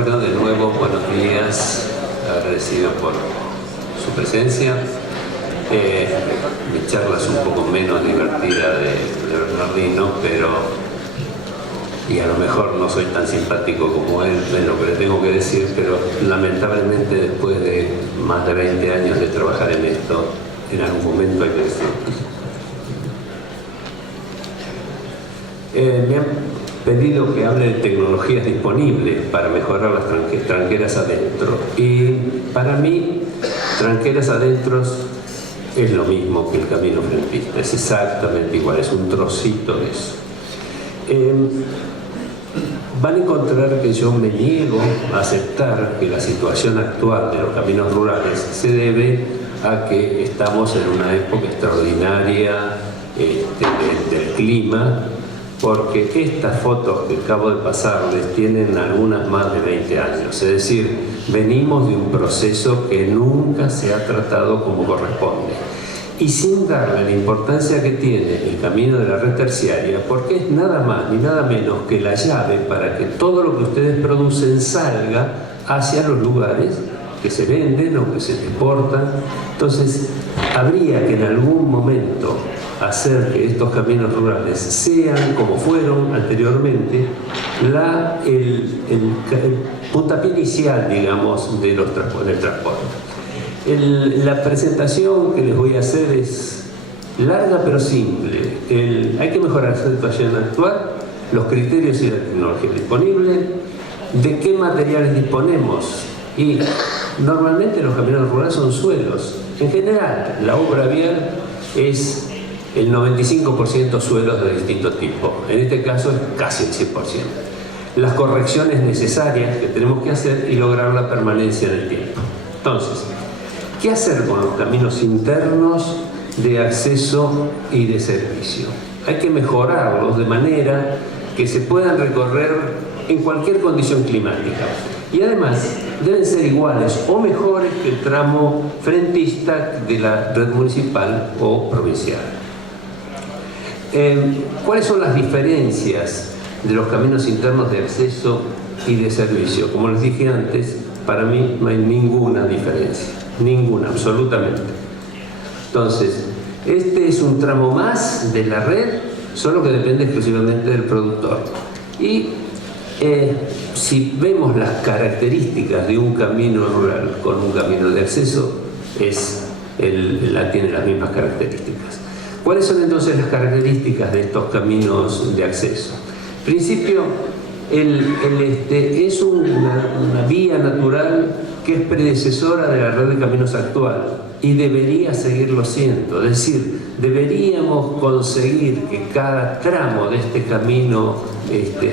Bueno, de nuevo, buenos días, agradecido por su presencia. Mi charla es un poco menos divertida de Bernardino, y a lo mejor no soy tan simpático como él en lo que le tengo que decir, pero lamentablemente después de más de 20 años de trabajar en esto, en algún momento hay que decirlo. Me han pedido que hable de tecnologías disponibles para mejorar las tranqueras adentro. Y para mí, tranqueras adentro es lo mismo que el camino frentista, es exactamente igual, es un trocito de eso. Van a encontrar que yo me niego a aceptar que la situación actual de los caminos rurales se debe a que estamos en una época extraordinaria del clima, porque estas fotos que acabo de pasarles tienen algunas más de 20 años, es decir, venimos de un proceso que nunca se ha tratado como corresponde. Y sin darle la importancia que tiene el camino de la red terciaria, porque es nada más ni nada menos que la llave para que todo lo que ustedes producen salga hacia los lugares que se venden o que se exportan. Entonces, habría que en algún momento hacer que estos caminos rurales sean, como fueron anteriormente, el puntapié inicial, digamos, del transporte. La presentación que les voy a hacer es larga pero simple. Hay que mejorar la situación actual, los criterios y la tecnología disponible, de qué materiales disponemos. Y normalmente los caminos rurales son suelos. En general, la obra vial es el 95% suelos de distinto tipo. En este caso es casi el 100%. Las correcciones necesarias que tenemos que hacer y lograr la permanencia en el tiempo. Entonces, ¿qué hacer con los caminos internos de acceso y de servicio? Hay que mejorarlos de manera que se puedan recorrer en cualquier condición climática. Y además deben ser iguales o mejores que el tramo frentista de la red municipal o provincial. ¿Cuáles son las diferencias de los caminos internos de acceso y de servicio? Como les dije antes, para mí no hay ninguna diferencia. Ninguna, absolutamente. Entonces, este es un tramo más de la red, solo que depende exclusivamente del productor. Y si vemos las características de un camino rural con un camino de acceso, tiene las mismas características. ¿Cuáles son entonces las características de estos caminos de acceso? En principio, es una vía natural que es predecesora de la red de caminos actual y debería seguirlo siendo. Es decir, deberíamos conseguir que cada tramo de este camino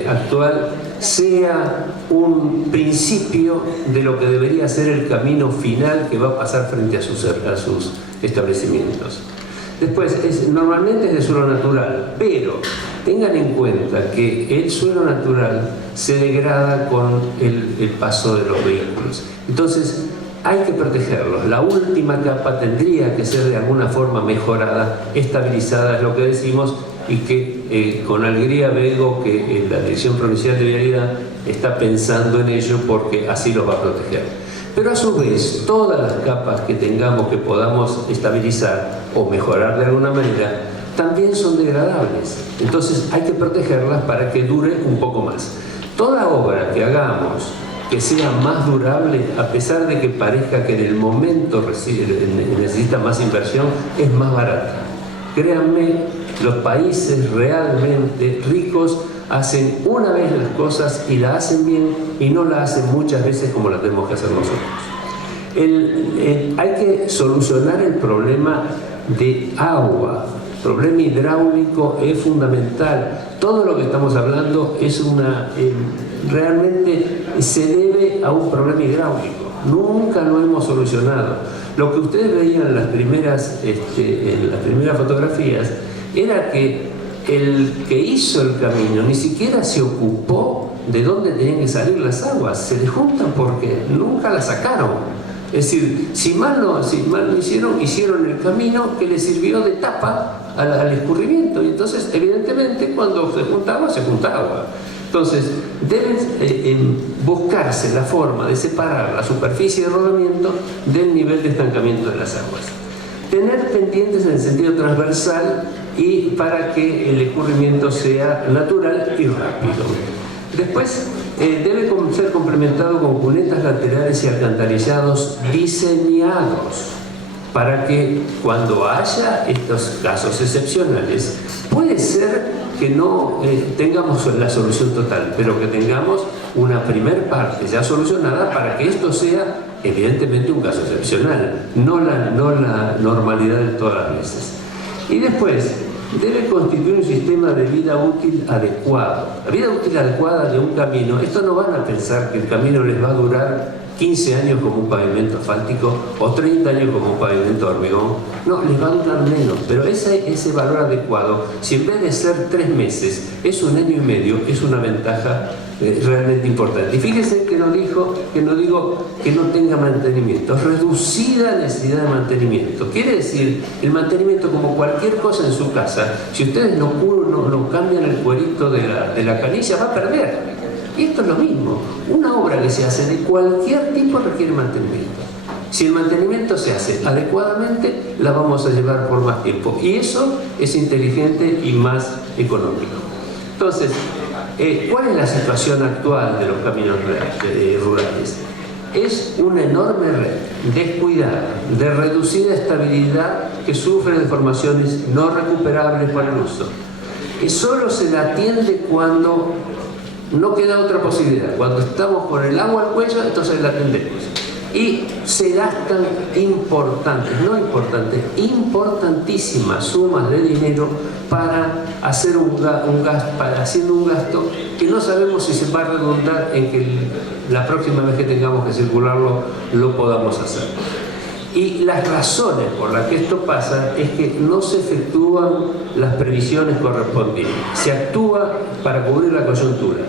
actual sea un principio de lo que debería ser el camino final que va a pasar frente a sus establecimientos. Después, normalmente es de suelo natural, pero tengan en cuenta que el suelo natural se degrada con el paso de los vehículos. Entonces, hay que protegerlos. La última capa tendría que ser de alguna forma mejorada, estabilizada, es lo que decimos, y que con alegría veo que la Dirección Provincial de Vialidad está pensando en ello porque así los va a proteger. Pero a su vez, todas las capas que tengamos que podamos estabilizar o mejorar de alguna manera, también son degradables. Entonces hay que protegerlas para que dure un poco más. Toda obra que hagamos que sea más durable, a pesar de que parezca que en el momento necesita más inversión, es más barata. Créanme, los países realmente ricos hacen una vez las cosas y la hacen bien y no la hacen muchas veces como la tenemos que hacer nosotros. Hay que solucionar el problema de agua. El problema hidráulico es fundamental. Todo lo que estamos hablando es realmente se debe a un problema hidráulico. Nunca lo hemos solucionado. Lo que ustedes veían en las primeras fotografías era que el que hizo el camino ni siquiera se ocupó de dónde tenían que salir las aguas. Se les juntan porque nunca las sacaron. Es decir, si mal no hicieron el camino que les sirvió de tapa al escurrimiento. Y entonces, evidentemente, cuando se juntaba, se juntaba. Entonces, deben buscarse la forma de separar la superficie de rodamiento del nivel de estancamiento de las aguas. Tener pendientes en el sentido transversal y para que el escurrimiento sea natural y rápido. Después, debe ser complementado con cunetas laterales y alcantarillados diseñados para que cuando haya estos casos excepcionales, puede ser que no tengamos la solución total, pero que tengamos una primer parte ya solucionada para que esto sea evidentemente un caso excepcional, no la normalidad de todas las veces. Y después, debe constituir un sistema de vida útil adecuado. La vida útil adecuada de un camino, esto no van a pensar que el camino les va a durar 15 años como un pavimento asfáltico o 30 años como un pavimento de hormigón. No, les va a durar menos, pero ese valor adecuado, si en vez de ser 3 meses es 1 año y medio, es una ventaja realmente importante. Y fíjense que no digo que no tenga mantenimiento, reducida necesidad de mantenimiento. Quiere decir, el mantenimiento, como cualquier cosa en su casa, si ustedes no cambian el cuerito de la canilla, va a perder. Y esto es lo mismo. Una obra que se hace de cualquier tipo requiere mantenimiento. Si el mantenimiento se hace adecuadamente, la vamos a llevar por más tiempo. Y eso es inteligente y más económico. Entonces, ¿cuál es la situación actual de los caminos rurales? Es una enorme red descuidada, de reducida estabilidad, que sufre deformaciones no recuperables para el uso. Y solo se la atiende cuando no queda otra posibilidad. Cuando estamos con el agua al cuello, entonces la atendemos. Y se gastan importantísimas sumas de dinero para hacer haciendo un gasto que no sabemos si se va a redundar en que la próxima vez que tengamos que circularlo lo podamos hacer. Y las razones por las que esto pasa es que no se efectúan las previsiones correspondientes. Se actúa para cubrir la coyuntura.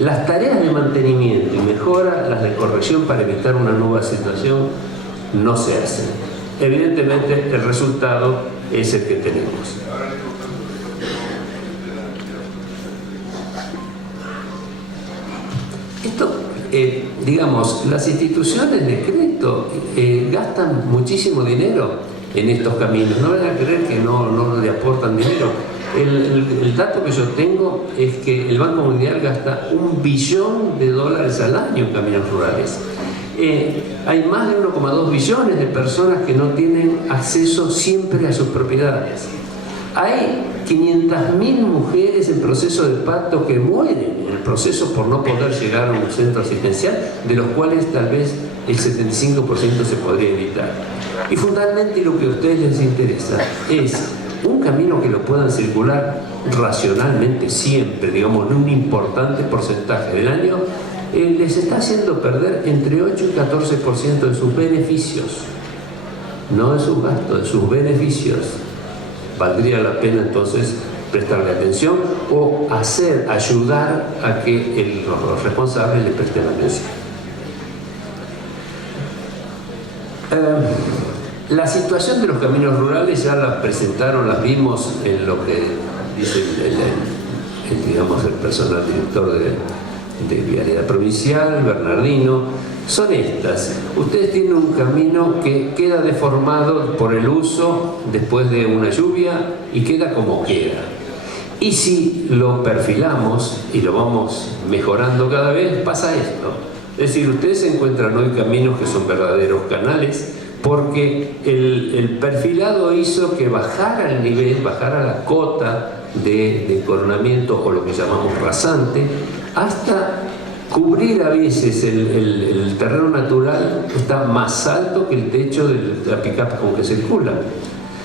Las tareas de mantenimiento y mejora, las de corrección para evitar una nueva situación, no se hacen. Evidentemente, el resultado es el que tenemos. Esto, digamos, las instituciones de crédito gastan muchísimo dinero en estos caminos. No van a creer que no le aportan dinero. El dato que yo tengo es que el Banco Mundial gasta $1 billón al año en caminos rurales. Hay más de 1,2 billones de personas que no tienen acceso siempre a sus propiedades. Hay 500.000 mujeres en proceso de parto que mueren en el proceso por no poder llegar a un centro asistencial, de los cuales tal vez el 75% se podría evitar. Y fundamentalmente lo que a ustedes les interesa es un camino que lo puedan circular racionalmente siempre, digamos, en un importante porcentaje del año, les está haciendo perder entre 8 y 14% de sus beneficios, no de sus gastos, de sus beneficios. Valdría la pena entonces prestarle atención o ayudar a que los responsables le presten atención. La situación de los caminos rurales ya la presentaron, las vimos en lo que dice digamos, el personal director de Vialidad Provincial, Bernardino. Son estas. Ustedes tienen un camino que queda deformado por el uso después de una lluvia y queda como queda. Y si lo perfilamos y lo vamos mejorando cada vez, pasa esto. Es decir, ustedes encuentran hoy caminos que son verdaderos canales, porque el perfilado hizo que bajara el nivel, bajara la cota de coronamiento, o lo que llamamos rasante, hasta cubrir a veces el terreno natural está más alto que el techo de la pick-up con que circula.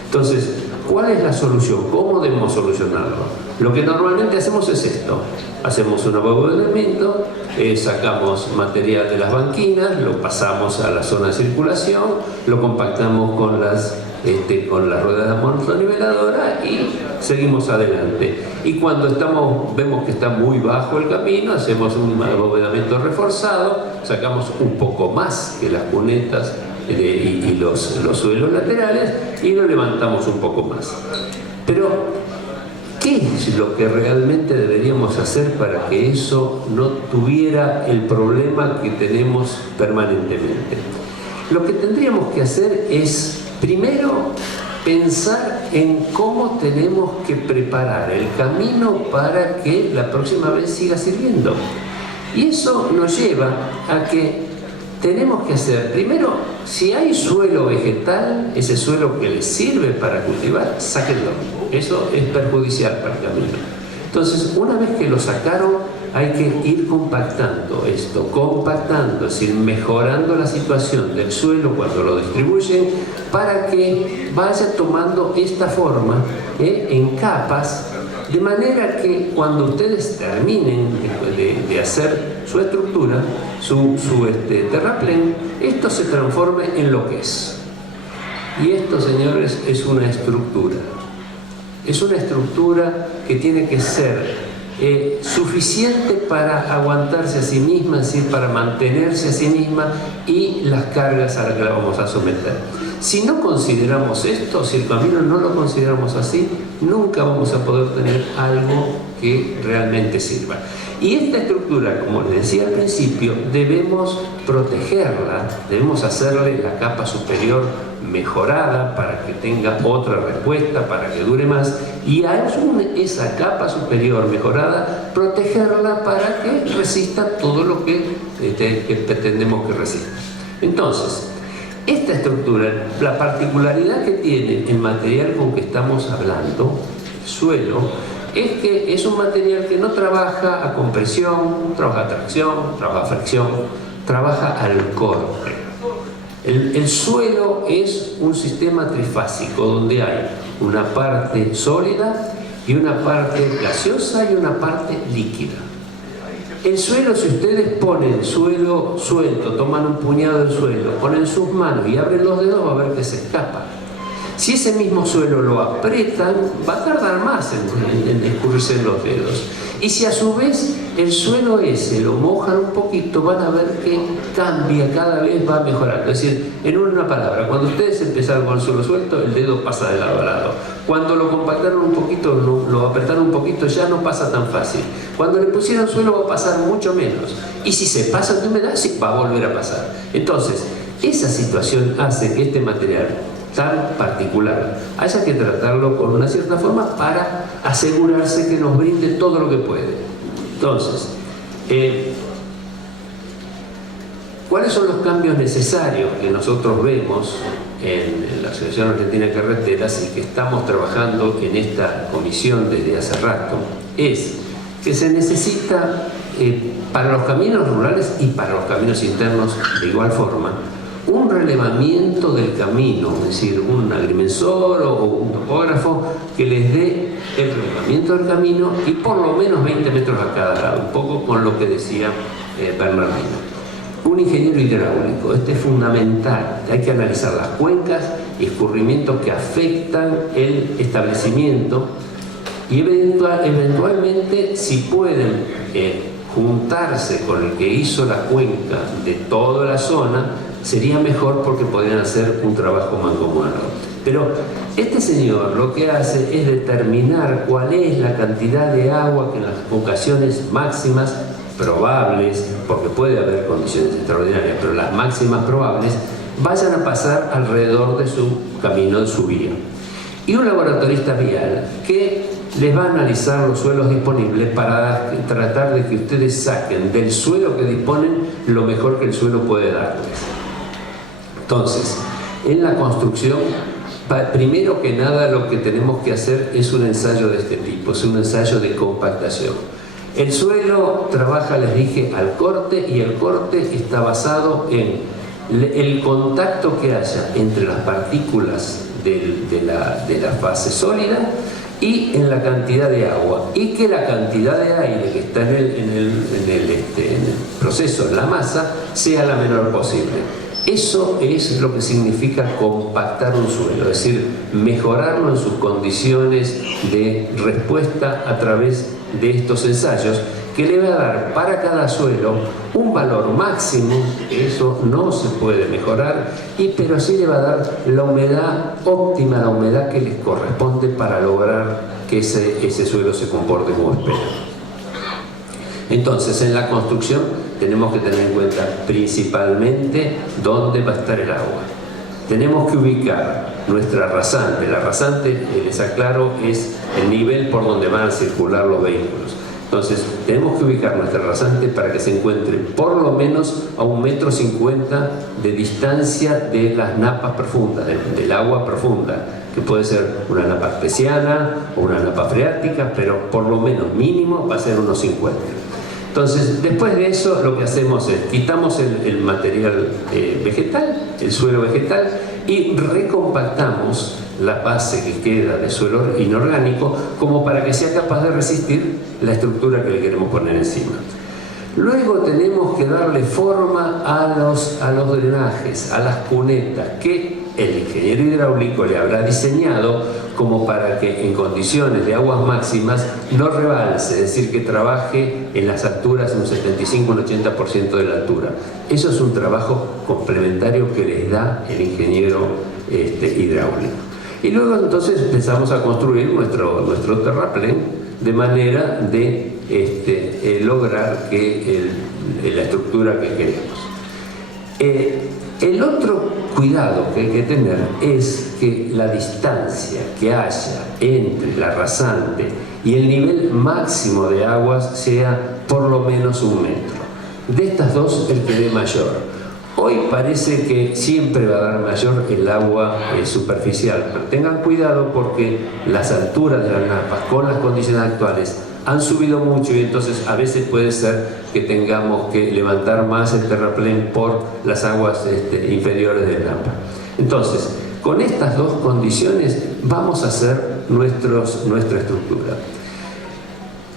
Entonces, ¿cuál es la solución? ¿Cómo debemos solucionarlo? Lo que normalmente hacemos es esto. Hacemos un abovedamiento, sacamos material de las banquinas, lo pasamos a la zona de circulación, lo compactamos con las ruedas de montoniveladoras y seguimos adelante. Y cuando vemos que está muy bajo el camino, hacemos un abovedamiento reforzado, sacamos un poco más que las cunetas y los suelos laterales y lo levantamos un poco más. Pero ¿qué es lo que realmente deberíamos hacer para que eso no tuviera el problema que tenemos permanentemente? Lo que tendríamos que hacer es, primero, pensar en cómo tenemos que preparar el camino para que la próxima vez siga sirviendo. Y eso nos lleva a que tenemos que hacer, primero, si hay suelo vegetal, ese suelo que les sirve para cultivar, sáquenlo. Eso es perjudicial para el camino. Entonces, una vez que lo sacaron, hay que ir compactando esto, compactando, es decir, mejorando la situación del suelo cuando lo distribuyen para que vaya tomando esta forma en capas, de manera que cuando ustedes terminen de hacer su estructura, su terraplén, esto se transforme en lo que es. Y esto, señores, es una estructura. Es una estructura que tiene que ser suficiente para aguantarse a sí misma, es decir, para mantenerse a sí misma y las cargas a las que la vamos a someter. Si no consideramos esto, si el camino no lo consideramos así, nunca vamos a poder tener algo que realmente sirva. Y esta estructura, como les decía al principio, debemos protegerla, debemos hacerle la capa superior mejorada para que tenga otra respuesta, para que dure más, y a esa capa superior mejorada, protegerla para que resista todo lo que pretendemos que resista. Entonces, esta estructura, la particularidad que tiene el material con que estamos hablando, el suelo, es que es un material que no trabaja a compresión, trabaja a tracción, trabaja a fricción, trabaja al corte. El suelo es un sistema trifásico donde hay una parte sólida y una parte gaseosa y una parte líquida. El suelo, si ustedes ponen suelo suelto, toman un puñado de suelo, ponen sus manos y abren los dedos, va a ver que se escapa. Si ese mismo suelo lo aprietan, va a tardar más en escurrirse en los dedos. Y si a su vez el suelo ese lo mojan un poquito, van a ver que cambia, cada vez va mejorando. Es decir, en una palabra, cuando ustedes empezaron con el suelo suelto, el dedo pasa de lado a lado. Cuando lo compactaron un poquito, lo apretaron un poquito, ya no pasa tan fácil. Cuando le pusieron suelo va a pasar mucho menos. Y si se pasa de humedad, sí, va a volver a pasar. Entonces, esa situación hace que este material tan particular haya que tratarlo con una cierta forma para asegurarse que nos brinde todo lo que puede. Entonces, ¿cuáles son los cambios necesarios que nosotros vemos en la Asociación Argentina de Carreteras y que estamos trabajando en esta comisión desde hace rato? Es que se necesita para los caminos rurales y para los caminos internos de igual forma un relevamiento del camino, es decir, un agrimensor o un topógrafo que les dé el relevamiento del camino y por lo menos 20 metros a cada lado, un poco con lo que decía Bernardino. Un ingeniero hidráulico, este es fundamental, hay que analizar las cuencas y escurrimientos que afectan el establecimiento y eventualmente si pueden juntarse con el que hizo la cuenca de toda la zona, sería mejor porque podrían hacer un trabajo mancomunado. Pero este señor lo que hace es determinar cuál es la cantidad de agua que en las ocasiones máximas probables, porque puede haber condiciones extraordinarias, pero las máximas probables, vayan a pasar alrededor de su camino, de su vía. Y un laboratorista vial que les va a analizar los suelos disponibles para tratar de que ustedes saquen del suelo que disponen lo mejor que el suelo puede darles. Entonces, en la construcción, primero que nada lo que tenemos que hacer es un ensayo de este tipo, es un ensayo de compactación. El suelo trabaja, les dije, al corte y el corte está basado en el contacto que haya entre las partículas de la fase sólida y en la cantidad de agua, y que la cantidad de aire que está en el proceso, en la masa, sea la menor posible. Eso es lo que significa compactar un suelo, es decir, mejorarlo en sus condiciones de respuesta a través de estos ensayos, que le va a dar para cada suelo un valor máximo, eso no se puede mejorar, pero sí le va a dar la humedad óptima, la humedad que les corresponde para lograr que ese suelo se comporte como espera. Entonces, en la construcción tenemos que tener en cuenta principalmente dónde va a estar el agua. Tenemos que ubicar nuestra rasante. La rasante, les aclaro, es el nivel por donde van a circular los vehículos. Entonces, tenemos que ubicar nuestra rasante para que se encuentre por lo menos a 1,50 m de distancia de las napas profundas, del agua profunda, que puede ser una napa artesiana o una napa freática, pero por lo menos mínimo va a ser unos 50. Entonces, después de eso, lo que hacemos es quitamos el material vegetal, el suelo vegetal, y recompactamos la base que queda de suelo inorgánico como para que sea capaz de resistir la estructura que le queremos poner encima. Luego tenemos que darle forma a los drenajes, a las cunetas, que el ingeniero hidráulico le habrá diseñado como para que en condiciones de aguas máximas no rebalse, es decir, que trabaje en las alturas un 75 o un 80% de la altura. Eso es un trabajo complementario que les da el ingeniero hidráulico. Y luego entonces empezamos a construir nuestro terraplén de manera de lograr que la estructura que queremos. El otro cuidado que hay que tener es que la distancia que haya entre la rasante y el nivel máximo de aguas sea por lo menos 1 metro. De estas dos, el que dé mayor. Hoy parece que siempre va a dar mayor el agua superficial, pero tengan cuidado porque las alturas de las napas con las condiciones actuales han subido mucho y entonces a veces puede ser que tengamos que levantar más el terraplén por las aguas inferiores del napa. Entonces, con estas dos condiciones vamos a hacer nuestra estructura.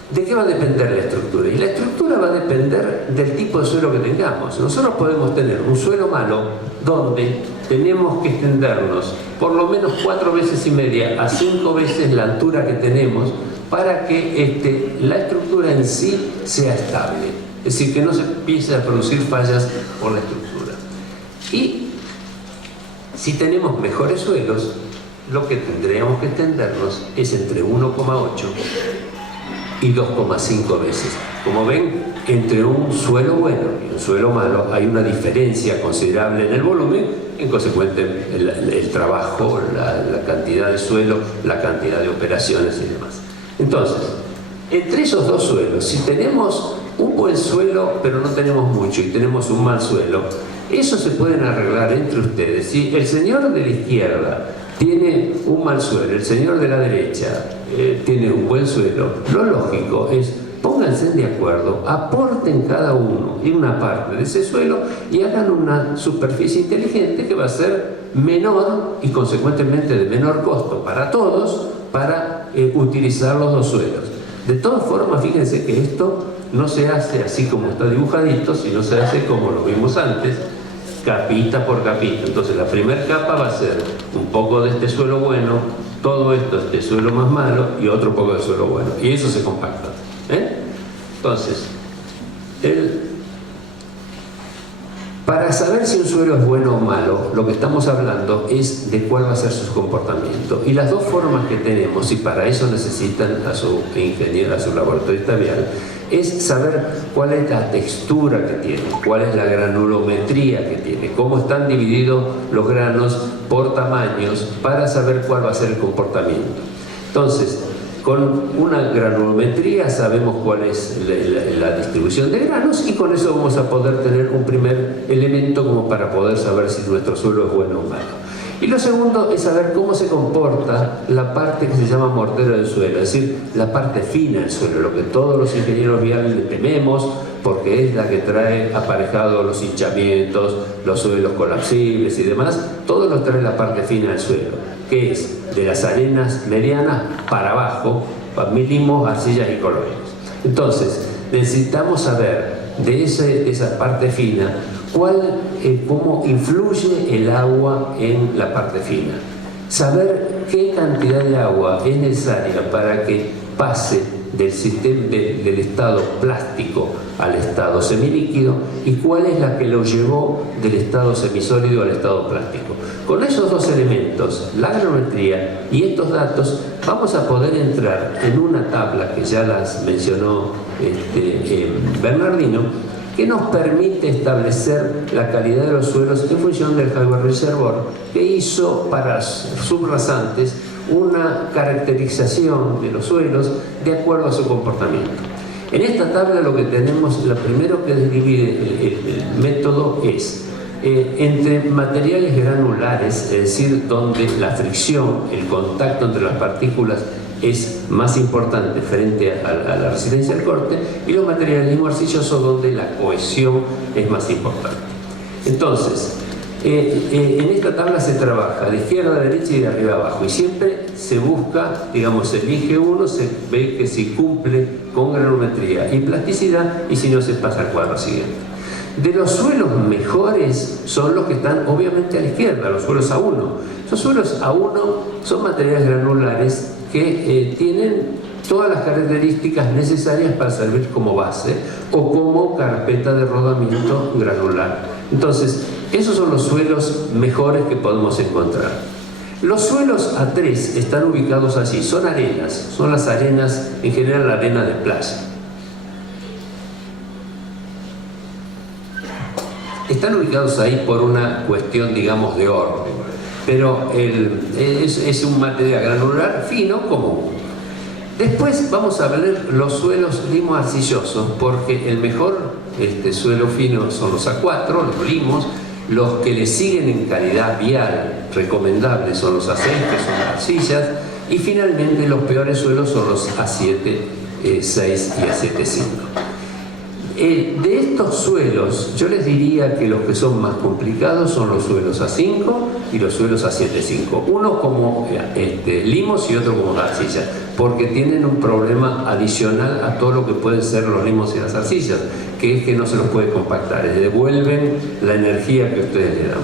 ¿De qué va a depender la estructura? Y la estructura va a depender del tipo de suelo que tengamos. Nosotros podemos tener un suelo malo donde tenemos que extendernos por lo menos 4,5 veces a 5 veces la altura que tenemos para que la estructura en sí sea estable. Es decir, que no se empiece a producir fallas por la estructura. Y si tenemos mejores suelos, lo que tendríamos que extendernos es entre 1,8 y 2,5 veces. Como ven, entre un suelo bueno y un suelo malo hay una diferencia considerable en el volumen, en consecuencia el trabajo, la cantidad de suelo, la cantidad de operaciones y demás. Entonces, entre esos dos suelos, si tenemos un buen suelo pero no tenemos mucho y tenemos un mal suelo, eso se pueden arreglar entre ustedes. Si el señor de la izquierda tiene un mal suelo, el señor de la derecha tiene un buen suelo, lo lógico es pónganse de acuerdo, aporten cada uno en una parte de ese suelo y hagan una superficie inteligente que va a ser menor y consecuentemente de menor costo para todos para utilizar los dos suelos. De todas formas, fíjense que esto no se hace así como está dibujadito, sino se hace como lo vimos antes, capita por capita. Entonces la primera capa va a ser un poco de este suelo bueno, todo esto este suelo más malo y otro poco de suelo bueno, y eso se compacta. Entonces, para saber si un suelo es bueno o malo, lo que estamos hablando es de cuál va a ser su comportamiento. Y las dos formas que tenemos, y para eso necesitan a su ingeniero, a su laboratorista vial, es saber cuál es la textura que tiene, cuál es la granulometría que tiene, cómo están divididos los granos por tamaños para saber cuál va a ser el comportamiento. Entonces, con una granulometría sabemos cuál es la distribución de granos y con eso vamos a poder tener un primer elemento como para poder saber si nuestro suelo es bueno o malo. Y lo segundo es saber cómo se comporta la parte que se llama mortero del suelo, es decir, la parte fina del suelo, lo que todos los ingenieros viales le tememos, porque es la que trae aparejado los hinchamientos, los suelos colapsibles y demás, todo lo trae la parte fina del suelo, que es de las arenas medianas para abajo, milimos, arcillas y coloides. Entonces, necesitamos saber de esa parte fina cómo influye el agua en la parte fina. Saber qué cantidad de agua es necesaria para que pase del sistema del estado plástico al estado semilíquido y cuál es la que lo llevó del estado semisólido al estado plástico. Con esos dos elementos, la granulometría y estos datos, vamos a poder entrar en una tabla que ya las mencionó Bernardino, que nos permite establecer la calidad de los suelos en función del Hayward Reservoir, que hizo para subrasantes una caracterización de los suelos de acuerdo a su comportamiento. En esta tabla lo que tenemos, lo primero que divide el método es entre materiales granulares, es decir, donde la fricción, el contacto entre las partículas es más importante frente a la resistencia al corte, y los materiales limo arcillosos donde la cohesión es más importante. Entonces, en esta tabla se trabaja de izquierda a derecha y de arriba a abajo, y siempre se busca, digamos, se elige uno, se ve que si cumple con granulometría y plasticidad, y si no, se pasa al cuadro siguiente. De los suelos mejores son los que están obviamente a la izquierda, los suelos A1. Los suelos A1 son materiales granulares que tienen todas las características necesarias para servir como base o como carpeta de rodamiento granular. Entonces, esos son los suelos mejores que podemos encontrar. Los suelos A3 están ubicados así, son arenas, son las arenas, en general la arena de playa. Están ubicados ahí por una cuestión, digamos, de orden, pero es un material granular fino común. Después vamos a ver los suelos limo arcillosos, porque el mejor suelo fino son los A4, los limos. Los que le siguen en calidad vial recomendable son los A6, que son las arcillas, y finalmente los peores suelos son los A7, 6 y A7, 5. De estos suelos, yo les diría que los que son más complicados son los suelos A5 y los suelos A7-5. Uno como limos y otro como arcillas, porque tienen un problema adicional a todo lo que pueden ser los limos y las arcillas, que es que no se los puede compactar, les devuelven la energía que ustedes le dan.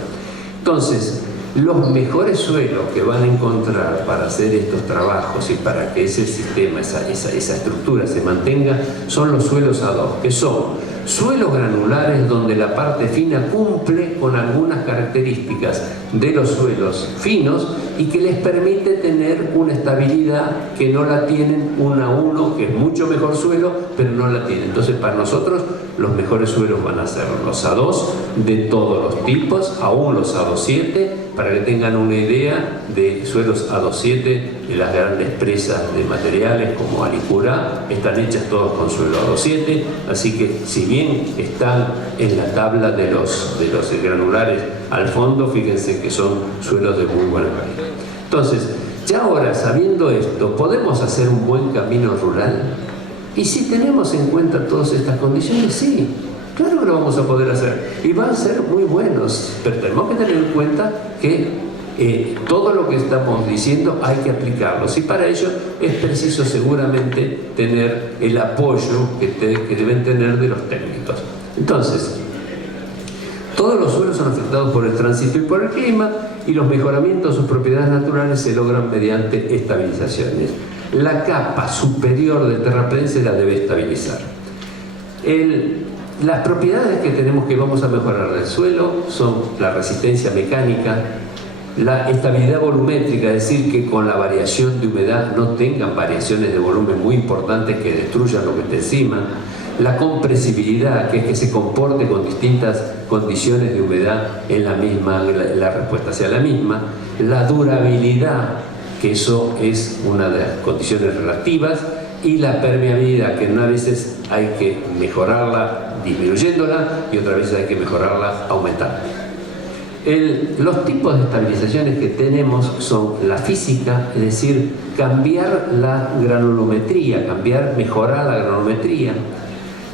Entonces, los mejores suelos que van a encontrar para hacer estos trabajos y para que ese sistema, esa estructura se mantenga, son los suelos A2, que son suelos granulares donde la parte fina cumple con algunas características de los suelos finos y que les permite tener una estabilidad que no la tienen un A1, que es mucho mejor suelo, pero no la tienen. Entonces, para nosotros, los mejores suelos van a ser los A2 de todos los tipos, aún los A27, para que tengan una idea de suelos A27, de las grandes presas de materiales como Alicurá, están hechas todos con suelo A27, así que si bien están en la tabla de los granulares al fondo, fíjense que son suelos de muy buena calidad. Entonces, ya ahora, sabiendo esto, ¿podemos hacer un buen camino rural? Y si tenemos en cuenta todas estas condiciones, sí, claro que lo vamos a poder hacer. Y van a ser muy buenos, pero tenemos que tener en cuenta que todo lo que estamos diciendo hay que aplicarlo. Y para ello es preciso seguramente tener el apoyo que deben tener de los técnicos. Entonces, todos los suelos son afectados por el tránsito y por el clima, y los mejoramientos de sus propiedades naturales se logran mediante estabilizaciones. La capa superior del terraplén se la debe estabilizar. Las propiedades que tenemos que vamos a mejorar del suelo son la resistencia mecánica, la estabilidad volumétrica, es decir, que con la variación de humedad no tengan variaciones de volumen muy importantes que destruyan lo que está encima, la compresibilidad, que es que se comporte con distintas condiciones de humedad en la misma, la respuesta sea la misma, la durabilidad, que eso es una de las condiciones relativas, y la permeabilidad, que a veces hay que mejorarla disminuyéndola y otras veces hay que mejorarla aumentando. Los tipos de estabilizaciones que tenemos son la física, es decir, cambiar la granulometría, mejorar la granulometría,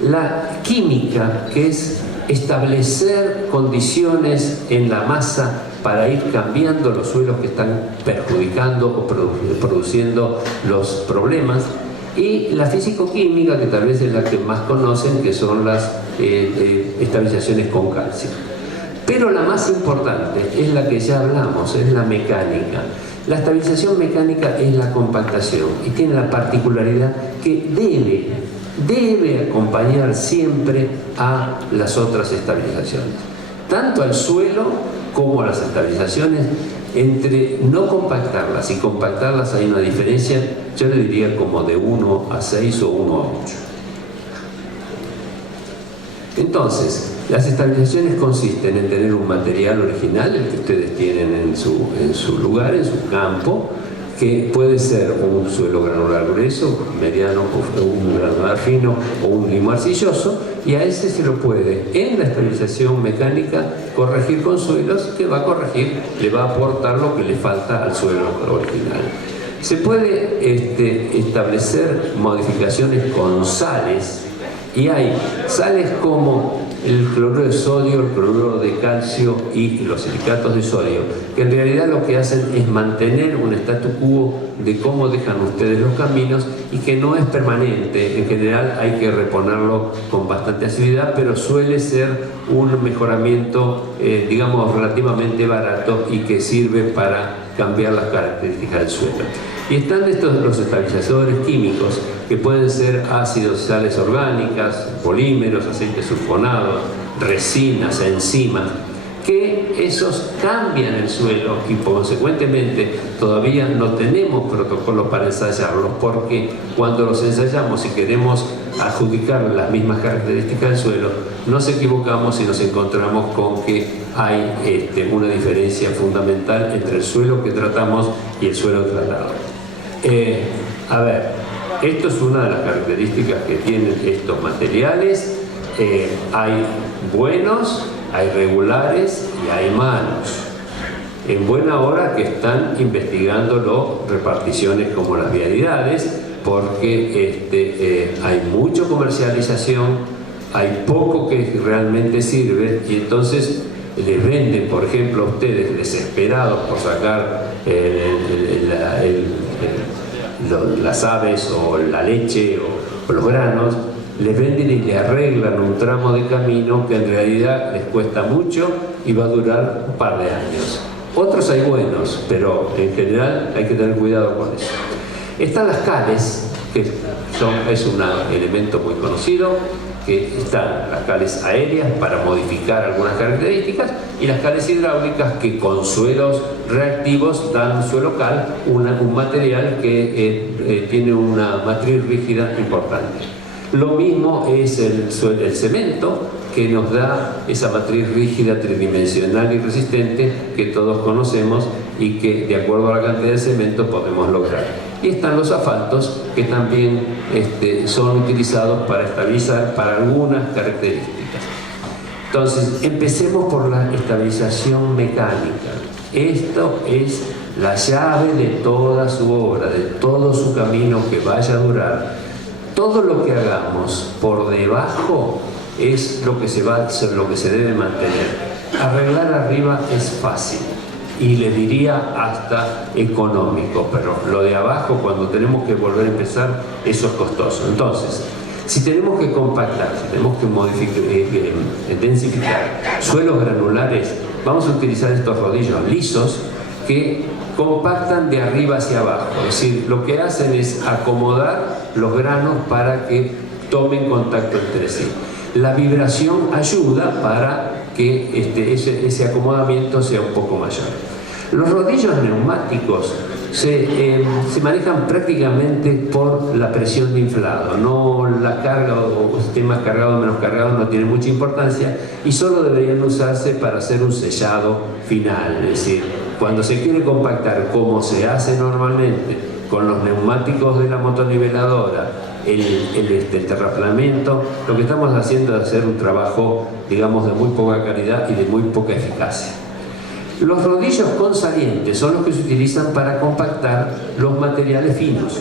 la química, que es establecer condiciones en la masa para ir cambiando los suelos que están perjudicando o produciendo los problemas, y la físico-química, que tal vez es la que más conocen, que son las estabilizaciones con calcio. Pero la más importante es la que ya hablamos, es la mecánica. La estabilización mecánica es la compactación y tiene la particularidad que debe acompañar siempre a las otras estabilizaciones, tanto al suelo como a las estabilizaciones. Entre no compactarlas y compactarlas hay una diferencia, yo le diría como de 1 a 6 o 1 a 8. Entonces, las estabilizaciones consisten en tener un material original, el que ustedes tienen en su lugar, en su campo, que puede ser un suelo granular grueso, mediano, un granular fino o un limo arcilloso, y a ese se lo puede, en la estabilización mecánica, corregir con suelos que va a corregir, le va a aportar lo que le falta al suelo original. Se puede establecer modificaciones con sales, y hay sales como el cloruro de sodio, el cloruro de calcio y los silicatos de sodio, que en realidad lo que hacen es mantener un statu quo de cómo dejan ustedes los caminos y que no es permanente. En general hay que reponerlo con bastante asiduidad, pero suele ser un mejoramiento, digamos, relativamente barato y que sirve para cambiar las características del suelo. Y están los estabilizadores químicos, que pueden ser ácidos y sales orgánicas, polímeros, aceites sulfonados, resinas, enzimas, que esos cambian el suelo y consecuentemente todavía no tenemos protocolos para ensayarlos, porque cuando los ensayamos y queremos adjudicar las mismas características del suelo, nos equivocamos y nos encontramos con que hay una diferencia fundamental entre el suelo que tratamos y el suelo tratado. A ver, esto es una de las características que tienen estos materiales. Hay buenos, hay regulares y hay malos. En buena hora que están investigando reparticiones como las vialidades, porque hay mucha comercialización, hay poco que realmente sirve, y entonces les venden, por ejemplo, a ustedes desesperados por sacar las aves o la leche o los granos, les venden y le arreglan un tramo de camino que en realidad les cuesta mucho y va a durar un par de años. Otros hay buenos, pero en general hay que tener cuidado con eso. Están las cales, que es un elemento muy conocido, que están las cales aéreas para modificar algunas características y las cales hidráulicas que con suelos reactivos dan un suelo cal, un material que tiene una matriz rígida importante. Lo mismo es el cemento, que nos da esa matriz rígida, tridimensional y resistente que todos conocemos y que de acuerdo a la cantidad de cemento podemos lograr. Y están los asfaltos, que también son utilizados para estabilizar para algunas características. Entonces, empecemos por la estabilización mecánica. Esto es la llave de toda su obra, de todo su camino que vaya a durar. Todo lo que hagamos por debajo es lo que se debe mantener. Arreglar arriba es fácil y le diría hasta económico, pero lo de abajo, cuando tenemos que volver a empezar, eso es costoso. Entonces, si tenemos que compactar, si tenemos que densificar suelos granulares, vamos a utilizar estos rodillos lisos que compactan de arriba hacia abajo. Es decir, lo que hacen es acomodar los granos para que tomen contacto entre sí. La vibración ayuda para que ese acomodamiento sea un poco mayor. Los rodillos neumáticos se manejan prácticamente por la presión de inflado. No la carga o esté más cargado o menos cargado no tiene mucha importancia y solo deberían usarse para hacer un sellado final. Es decir, cuando se quiere compactar como se hace normalmente con los neumáticos de la motoniveladora, el terraplamiento, lo que estamos haciendo es hacer un trabajo, digamos, de muy poca calidad y de muy poca eficacia. Los rodillos con salientes son los que se utilizan para compactar los materiales finos,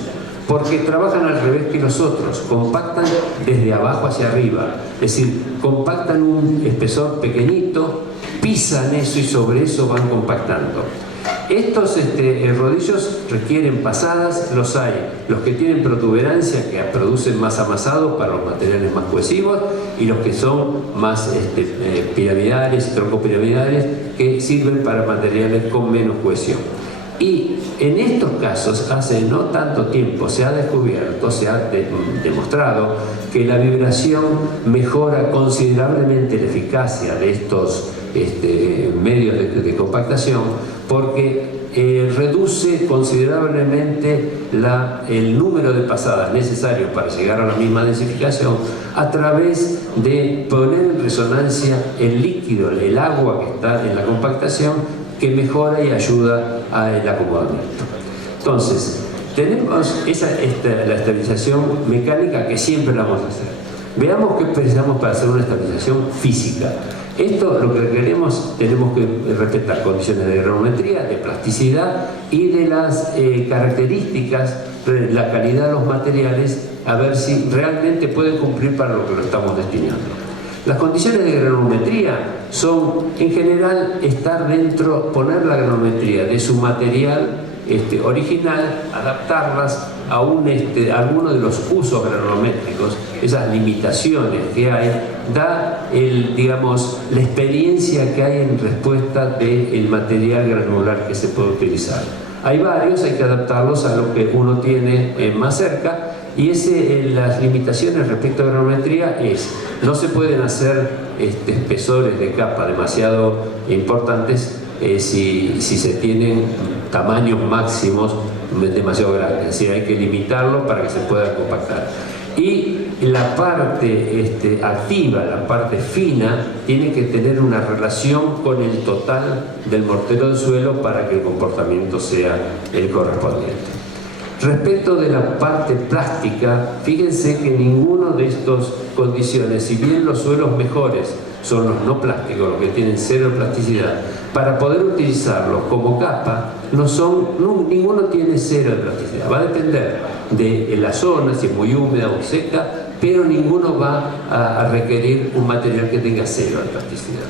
porque trabajan al revés que los otros, compactan desde abajo hacia arriba, es decir, compactan un espesor pequeñito, pisan eso y sobre eso van compactando. Estos rodillos requieren pasadas, los hay, los que tienen protuberancia que producen más amasado para los materiales más cohesivos y los que son más piramidales, troncopiramidales, que sirven para materiales con menos cohesión. Y en estos casos, hace no tanto tiempo, se ha descubierto, se ha demostrado que la vibración mejora considerablemente la eficacia de estos medios de compactación, porque reduce considerablemente el número de pasadas necesarios para llegar a la misma densificación a través de poner en resonancia el líquido, el agua que está en la compactación, que mejora y ayuda al acomodamiento. Entonces, tenemos la estabilización mecánica, que siempre la vamos a hacer. Veamos qué precisamos para hacer una estabilización física. Esto, lo que queremos, tenemos que respetar condiciones de granulometría, de plasticidad y de las características, la calidad de los materiales, a ver si realmente pueden cumplir para lo que lo estamos destinando. Las condiciones de granulometría son, en general, estar dentro, poner la granulometría de su material original, adaptarlas a alguno de los usos granulométricos, esas limitaciones que hay, da la experiencia que hay en respuesta del material granular que se puede utilizar. Hay varios, hay que adaptarlos a lo que uno tiene más cerca, y las limitaciones respecto a granulometría no se pueden hacer espesores de capa demasiado importantes si se tienen tamaños máximos demasiado grandes, es decir, hay que limitarlo para que se pueda compactar. Y la parte activa, la parte fina, tiene que tener una relación con el total del mortero del suelo para que el comportamiento sea el correspondiente. Respecto de la parte plástica, fíjense que ninguno de estas condiciones, si bien los suelos mejores son los no plásticos, los que tienen cero plasticidad, para poder utilizarlos como capa, ninguno tiene cero de plasticidad. Va a depender de la zona, si es muy húmeda o seca, pero ninguno va a requerir un material que tenga cero de plasticidad.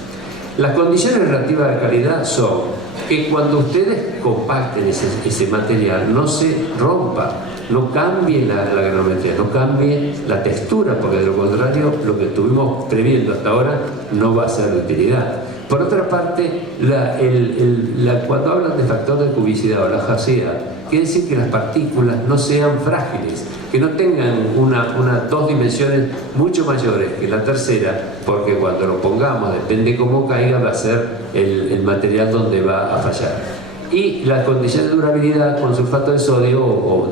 Las condiciones relativas de calidad son que cuando ustedes compacten ese material, no se rompa, no cambie la granulometría, no cambie la textura, porque de lo contrario, lo que estuvimos previendo hasta ahora no va a ser de utilidad. Por otra parte, cuando hablan de factor de cubicidad o la jacidad, quiere decir que las partículas no sean frágiles, que no tengan dos dimensiones mucho mayores que la tercera, porque cuando lo pongamos, depende cómo caiga, va a ser el material donde va a fallar. Y la condición de durabilidad con sulfato de sodio o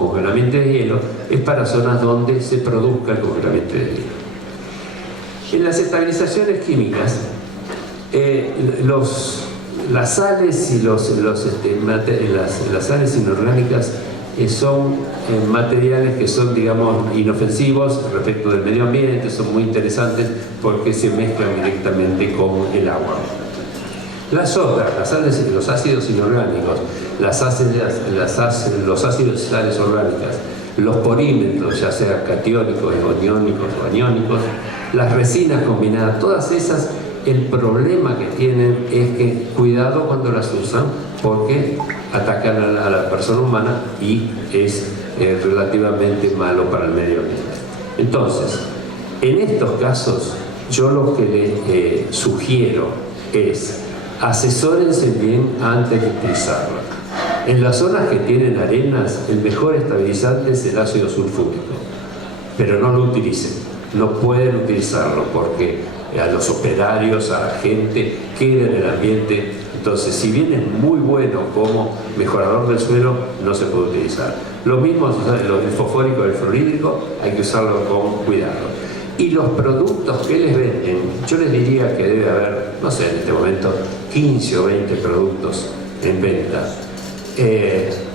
congelamiento de hielo es para zonas donde se produzca el congelamiento de hielo. En las estabilizaciones químicas, las sales y las sales inorgánicas son materiales que son, inofensivos respecto del medio ambiente, son muy interesantes porque se mezclan directamente con el agua. Las otras, las sales, los ácidos inorgánicos, los ácidos y sales orgánicas, los polímetros, ya sea catiónicos, ioniónicos o aniónicos, las resinas combinadas, todas esas, el problema que tienen es que cuidado cuando las usan, porque atacan a la persona humana y es relativamente malo para el medio ambiente. Entonces, en estos casos, yo lo que les sugiero es asesórense bien antes de utilizarlo. En las zonas que tienen arenas, el mejor estabilizante es el ácido sulfúrico, pero no lo utilicen, no pueden utilizarlo porque a los operarios, a la gente, queda en el ambiente. Entonces, si bien es muy bueno como mejorador del suelo, no se puede utilizar. Lo mismo el fosfórico y el fluorhídrico, hay que usarlo con cuidado. Y los productos que les venden, yo les diría que debe haber, no sé, en este momento, 15 o 20 productos en venta.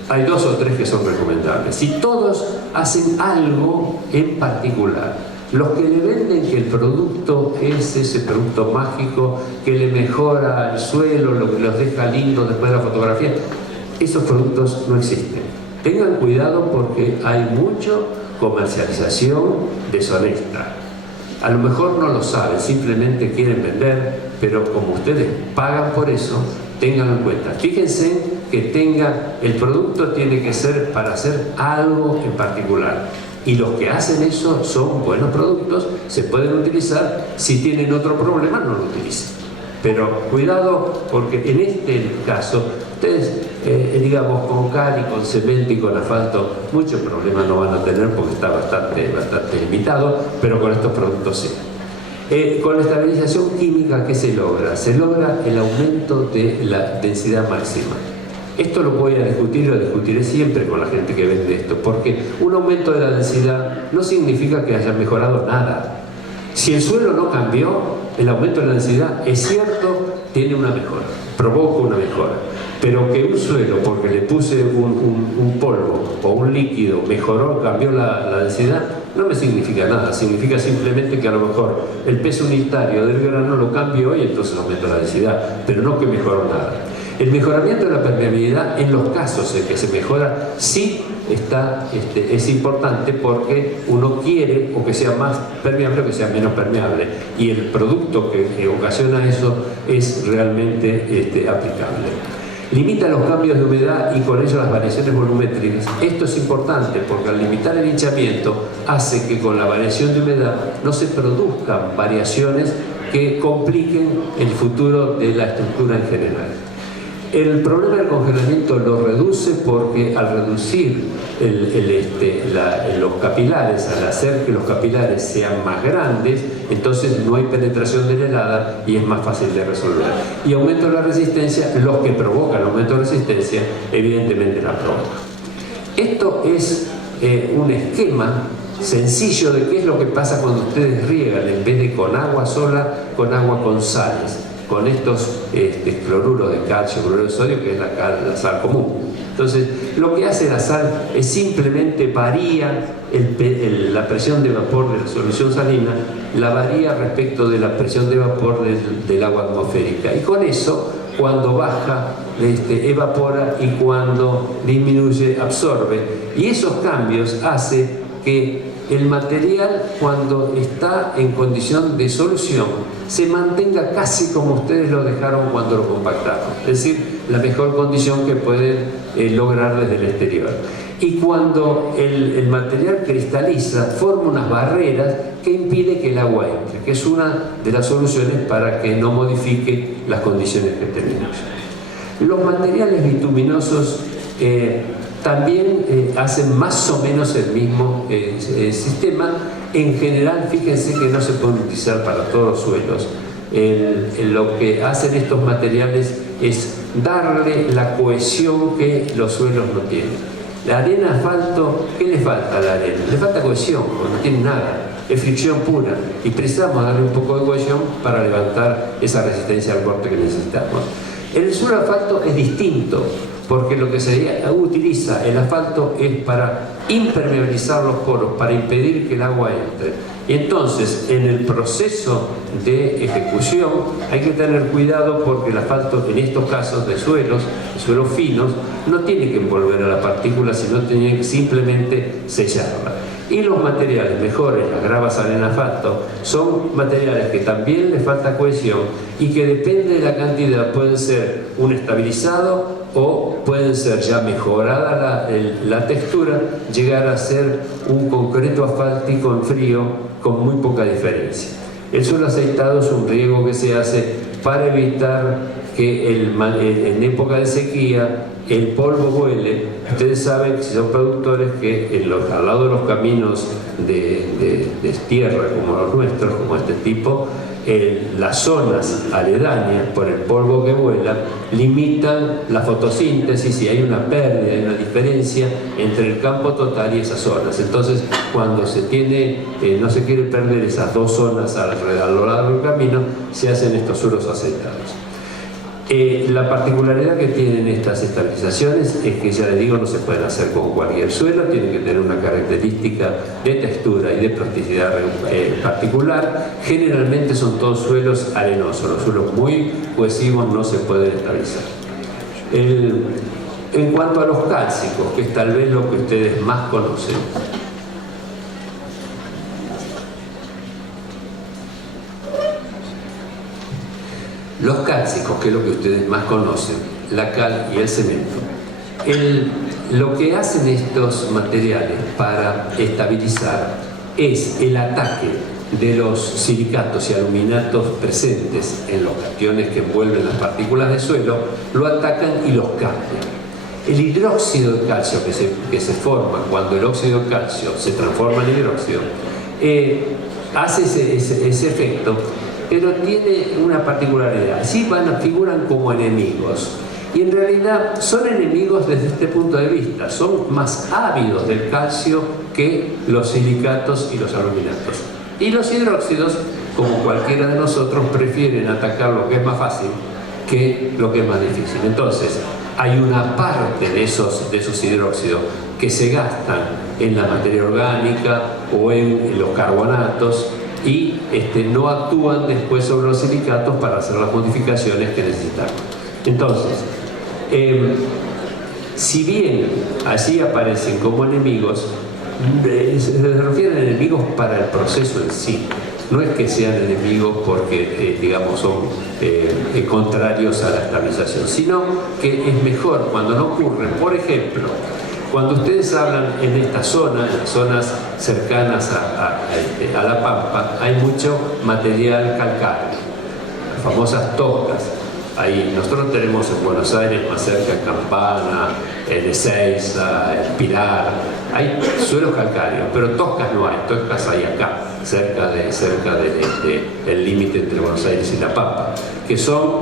Hay 2 o 3 que son recomendables. Y todos hacen algo en particular. Los que le venden que el producto es ese producto mágico que le mejora el suelo, lo que los deja lindos después de la fotografía, esos productos no existen. Tengan cuidado porque hay mucha comercialización deshonesta. A lo mejor no lo saben, simplemente quieren vender, pero como ustedes pagan por eso, tenganlo en cuenta. Fíjense que el producto tiene que ser para hacer algo en particular. Y los que hacen eso son buenos productos, se pueden utilizar. Si tienen otro problema, no lo utilicen. Pero cuidado, porque en este caso, ustedes, digamos, con cal y con cemento y con asfalto, muchos problemas no van a tener porque está bastante limitado, pero con estos productos sí. Con la estabilización química, ¿qué se logra? Se logra el aumento de la densidad máxima. Esto lo voy a discutir y lo discutiré siempre con la gente que vende esto, porque un aumento de la densidad no significa que haya mejorado nada. Si el suelo no cambió, el aumento de la densidad, es cierto, tiene una mejora, provoca una mejora. Pero que un suelo, porque le puse un polvo o un líquido, mejoró, cambió la densidad, no me significa nada. Significa simplemente que a lo mejor el peso unitario del grano lo cambió y entonces aumenta la densidad, pero no que mejoró nada. El mejoramiento de la permeabilidad, en los casos en que se mejora, sí es importante, porque uno quiere o que sea más permeable o que sea menos permeable, y el producto que ocasiona eso es realmente aplicable. Limita los cambios de humedad y con ello las variaciones volumétricas. Esto es importante porque al limitar el hinchamiento hace que con la variación de humedad no se produzcan variaciones que compliquen el futuro de la estructura en general. El problema del congelamiento lo reduce porque al reducir los capilares, al hacer que los capilares sean más grandes, entonces no hay penetración de la helada y es más fácil de resolver. Y aumento de la resistencia, los que provocan aumento de resistencia, evidentemente la provocan. Esto es un esquema sencillo de qué es lo que pasa cuando ustedes riegan, en vez de con agua sola, con agua con sales, con estos cloruros de calcio, cloruro de sodio, que es la sal común. Entonces, lo que hace la sal es simplemente varía la presión de vapor de la solución salina, la varía respecto de la presión de vapor del agua atmosférica. Y con eso, cuando baja, evapora, y cuando disminuye, absorbe. Y esos cambios hacen que el material, cuando está en condición de solución, se mantenga casi como ustedes lo dejaron cuando lo compactaron, es decir, la mejor condición que pueden lograr desde el exterior. Y cuando el material cristaliza, forma unas barreras que impide que el agua entre, que es una de las soluciones para que no modifique las condiciones que tenemos. Los materiales bituminosos también hacen más o menos el mismo sistema. En general, fíjense que no se pueden utilizar para todos los suelos. Lo que hacen estos materiales es darle la cohesión que los suelos no tienen. La arena, asfalto, ¿qué le falta a la arena? Le falta cohesión, no tiene nada, es fricción pura, y precisamos darle un poco de cohesión para levantar esa resistencia al corte que necesitamos. El suelo asfalto es distinto, porque lo que se utiliza el asfalto es para impermeabilizar los poros, para impedir que el agua entre. Y entonces, en el proceso de ejecución hay que tener cuidado, porque el asfalto, en estos casos de suelos finos, no tiene que envolver a la partícula, sino tiene que simplemente sellarla. Y los materiales mejores, las gravas arena asfalto, son materiales que también les falta cohesión y que depende de la cantidad, pueden ser un estabilizado o pueden ser, ya mejorada la textura, llegar a ser un concreto asfáltico en frío con muy poca diferencia. El suelo aceitado es un riego que se hace para evitar que en época de sequía el polvo vuele. Ustedes saben, si son productores, que al lado de los caminos de tierra como los nuestros, como este tipo, las zonas aledañas, por el polvo que vuela, limitan la fotosíntesis, y hay una pérdida, hay una diferencia entre el campo total y esas zonas. Entonces, cuando no se quiere perder esas dos zonas a lo largo del camino, se hacen estos suelos aceitados. La particularidad que tienen estas estabilizaciones es que, ya les digo, no se pueden hacer con cualquier suelo, tienen que tener una característica de textura y de plasticidad particular. Generalmente son todos suelos arenosos, los suelos muy cohesivos no se pueden estabilizar. En cuanto a los cálcicos, que es tal vez lo que ustedes más conocen, los cálcicos, que es lo que ustedes más conocen, la cal y el cemento, lo que hacen estos materiales para estabilizar es el ataque de los silicatos y aluminatos presentes en los cationes que envuelven las partículas de suelo, lo atacan y los cambian. El hidróxido de calcio que se forma cuando el óxido de calcio se transforma en hidróxido hace ese efecto, pero tiene una particularidad. Sí figuran como enemigos, y en realidad son enemigos desde este punto de vista. Son más ávidos del calcio que los silicatos y los aluminatos. Y los hidróxidos, como cualquiera de nosotros, prefieren atacar lo que es más fácil que lo que es más difícil. Entonces, hay una parte de esos hidróxidos que se gastan en la materia orgánica o en los carbonatos y no actúan después sobre los silicatos para hacer las modificaciones que necesitamos. Entonces, si bien allí aparecen como enemigos, se refieren a enemigos para el proceso en sí. No es que sean enemigos porque, digamos, son contrarios a la estabilización, sino que es mejor cuando no ocurren. Por ejemplo, cuando ustedes hablan en esta zona, en las zonas cercanas a La Pampa, hay mucho material calcáreo, las famosas toscas. Ahí, nosotros tenemos en Buenos Aires, más cerca, en Campana, en Ezeiza, en Pilar, hay suelos calcáreos, pero toscas no hay. Toscas hay acá, cerca del límite entre Buenos Aires y La Pampa, que son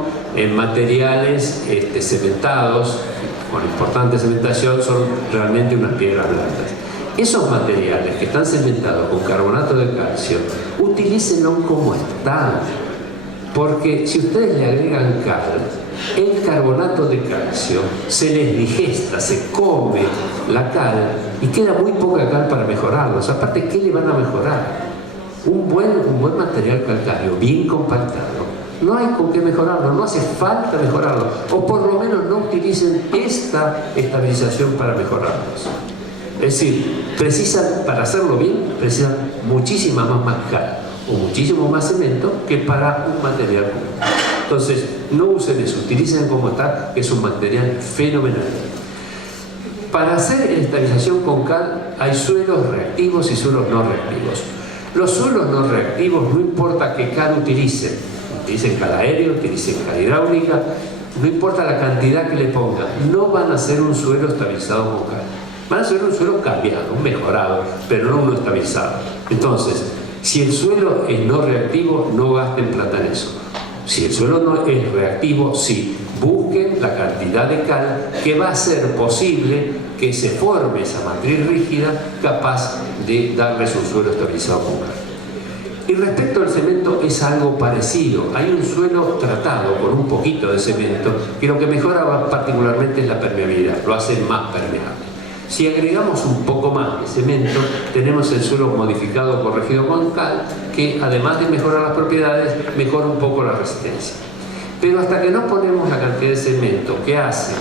materiales cementados, con importante cementación, son realmente unas piedras blandas. Esos materiales que están cementados con carbonato de calcio, utilícenlo como están. Porque si ustedes le agregan cal, el carbonato de calcio se les digesta, se come la cal y queda muy poca cal para mejorarlos. Aparte, ¿qué le van a mejorar? Un buen material calcáreo, bien compactado, no hay con qué mejorarlo, no hace falta mejorarlo. O por lo menos no utilicen esta estabilización para mejorarlos. Es decir, para hacerlo bien, precisan muchísima más cal o muchísimo más cemento que para un material común. Entonces, no usen eso, utilicen como está, que es un material fenomenal. Para hacer estabilización con cal hay suelos reactivos y suelos no reactivos. Los suelos no reactivos, no importa qué cal utilicen cal aéreo, utilicen cal hidráulica, no importa la cantidad que le pongan, no van a ser un suelo estabilizado con cal. Van a ser un suelo cambiado, mejorado, pero no uno estabilizado. Entonces, si el suelo es no reactivo, no gasten plata en eso. Si el suelo no es reactivo, sí, busquen la cantidad de cal que va a hacer posible que se forme esa matriz rígida capaz de darles un suelo estabilizado con cal. Y respecto al cemento es algo parecido. Hay un suelo tratado con un poquito de cemento que lo que mejora particularmente es la permeabilidad, lo hace más permeable. Si agregamos un poco más de cemento, tenemos el suelo modificado, corregido con cal, que además de mejorar las propiedades, mejora un poco la resistencia. Pero hasta que no ponemos la cantidad de cemento que hace